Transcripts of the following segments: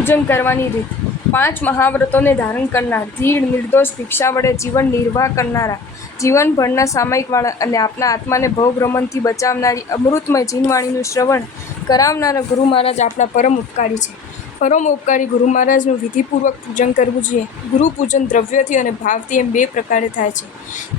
પૂજન કરવાની રીત। 5 મહાવ્રતોને ધારણ કરનાર, ધીર નિર્દોષ ભિક્ષા વડે જીવન નિર્વાહ કરનારા, જીવનભરના સામાયિકવાળા અને આપના આત્માને ભવભ્રમણથી બચાવનારી અમૃતમય જીનવાણીનું શ્રવણ કરાવનારા ગુરુ મહારાજ આપણા પરમ ઉપકારી છે। પરોપકારી ગુરુ મહારાજનું વિધિપૂર્વક પૂજન કરવું જોઈએ। ગુરુ પૂજન દ્રવ્યથી અને ભાવથી એમ 2 પ્રકારે થાય છે।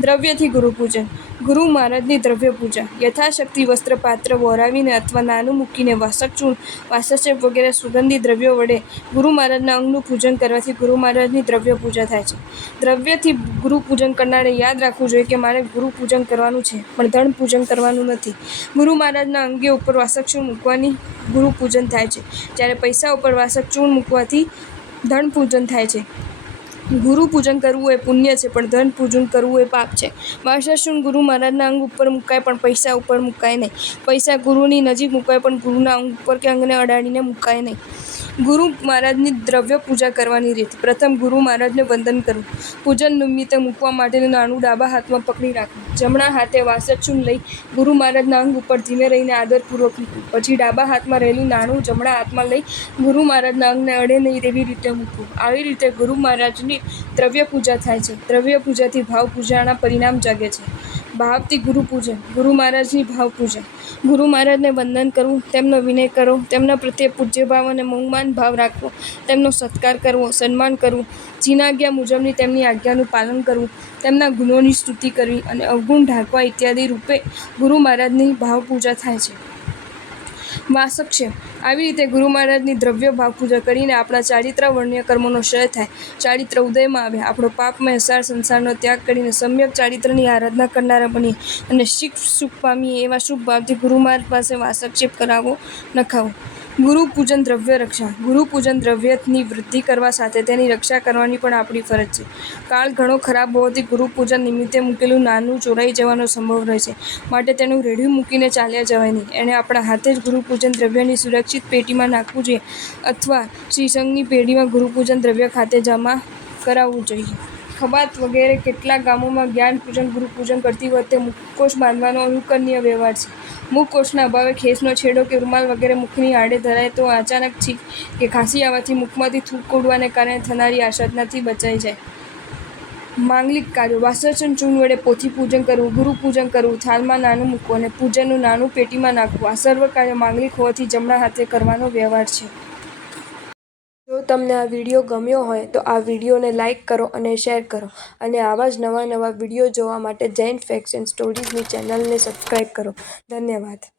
દ્રવ્યથી ગુરુ પૂજન। ગુરુ મહારાજની દ્રવ્ય પૂજા યથાશક્તિ વસ્ત્ર પાત્ર વહોરાવીને અથવા નાનું મૂકીને વાસકચૂર્ણ, વાસસ્ય વગેરે સુગંધી દ્રવ્યો વડે ગુરુ મહારાજના અંગનું પૂજન કરવાથી ગુરુ મહારાજની દ્રવ્ય પૂજા થાય છે। દ્રવ્યથી ગુરુ પૂજન કરનારે યાદ રાખવું જોઈએ કે મારે ગુરુ પૂજન કરવાનું છે, પણ ધન પૂજન કરવાનું નથી। ગુરુ મહારાજના અંગે ઉપર વાસકચૂર્ણ મૂકવાની ગુરુ પૂજન થાય છે, જ્યારે પૈસા ઉપર વાસકચૂર્ણ મૂકવાથી ધન પૂજન થાય છે। ગુરુ પૂજન કરવું એ પુણ્ય છે, પણ ધન પૂજન કરવું એ પાપ છે। વાસકચૂર્ણ ગુરુ મહારાજના અંગ ઉપર મુકાય, પણ પૈસા ઉપર મુકાય નહીં। પૈસા ગુરુની નજીક મુકાય, પણ ગુરુના અંગ ઉપર કે અંગને અડાડીને મુકાય નહીં। ગુરુ મહારાજની દ્રવ્ય પૂજા કરવાની રીત। પ્રથમ, ગુરુ મહારાજને વંદન કરવું। પૂજન નિમિત્તે મૂકવા માટેનું નાણું ડાબા હાથમાં પકડી રાખવું। જમણા હાથે વાસકચૂર્ણ લઈ ગુરુ મહારાજના અંગ ઉપર ધીમે રહીને આદરપૂર્વક મૂકવું। પછી ડાબા હાથમાં રહેલું નાણું જમણા હાથમાં લઈ ગુરુ મહારાજના અંગને અડે નહીં તેવી રીતે મૂકવું। આવી રીતે ગુરુ મહારાજની દ્રવ્ય પૂજા થાય છે। દ્રવ્ય પૂજાથી ભાવ પૂજાના પરિણામ જાગે છે। ભાવથી ગુરુ પૂજન। ગુરુ મહારાજની ભાવ પૂજા। ગુરુ મહારાજને વંદન કરવું, તેમનો વિનય કરવો, તેમના પ્રત્યે પૂજ્યભાવ અને મૌમાન ભાવ રાખવો, તેમનો સત્કાર કરવો, સન્માન કરવું, જીનાજ્ઞા મુજબની તેમની આજ્ઞાનું પાલન કરવું, તેમના ગુણોની સ્તુતિ કરવી અને અવગુણ ઢાંકવા ઇત્યાદિ રૂપે ગુરુ મહારાજની ભાવ પૂજા થાય છે। વાસક્ષેપ। આવી રીતે ગુરુ મહારાજની દ્રવ્ય ભાવ પૂજા કરીને આપણા ચારિત્ર વર્ણ્ય કર્મોનો ક્ષય થાય, ચારિત્ર ઉદયમાં આવે, આપણો પાપમય સાર સંસારનો ત્યાગ કરીને સમ્યક ચારિત્રની આરાધના કરનારા બનીએ અને સુખ પામીએ એવા શુભ ભાવથી ગુરુ મહારાજ પાસે વાસક્ષેપ કરાવો નખાવો। ગુરુ પૂજન દ્રવ્ય રક્ષા। ગુરુ પૂજન દ્રવ્યની વૃદ્ધિ કરવા સાથે તેની રક્ષા કરવાની પણ આપણી ફરજ છે। કાળ ઘણો ખરાબ હોવાથી ગુરુ પૂજન નિમિત્તે મૂકેલું નાણું ચોરાઈ જવાનો સંભવ રહે છે, માટે તેનું રેઢિયું મૂકીને ચાલ્યા જવાય નહીં। એણે આપણા હાથે જ ગુરુ પૂજન દ્રવ્યની સુરક્ષિત પેટીમાં નાખવું જોઈએ અથવા શ્રીસંઘની પેઢીમાં ગુરુ પૂજન દ્રવ્ય ખાતે જમા કરાવવું જોઈએ। ખબાત વગેરે કેટલાક ગામોમાં જ્ઞાન પૂજન, ગુરુ પૂજન કરતી વખતે મુખકોષ બાંધવાનો અનુકરણીય વ્યવહાર છે। મુખકોષના અભાવે ખેસનો છેડો કે રૂમાલ વગેરે મુખની આડે ધરાય તો અચાનક છીંક કે ખાંસી આવવાથી મુખમાંથી થૂંક ઉડવાને કારણે થનારી અસાધનાથી બચાઈ જાય। માંગલિક કાર્યો। વાસકચૂર્ણ વડે પોથી પૂજન કરવું, ગુરુ પૂજન કરવું, થાળમાં નાણું મૂકવું અને પૂજનનું નાણું પેટીમાં નાખવું આ સર્વ કાર્ય માંગલિક હોવાથી જમણા હાથે કરવાનો વ્યવહાર છે। જો તમને આ વિડીયો ગમ્યો હોય તો આ વિડીયોને લાઇક કરો અને શેર કરો અને આવા જ નવા વિડીયો જોવા માટે જૈન ફેક્ટ્સ એન્ડ સ્ટોરીઝની ચેનલને સબસ્ક્રાઈબ કરો। ધન્યવાદ।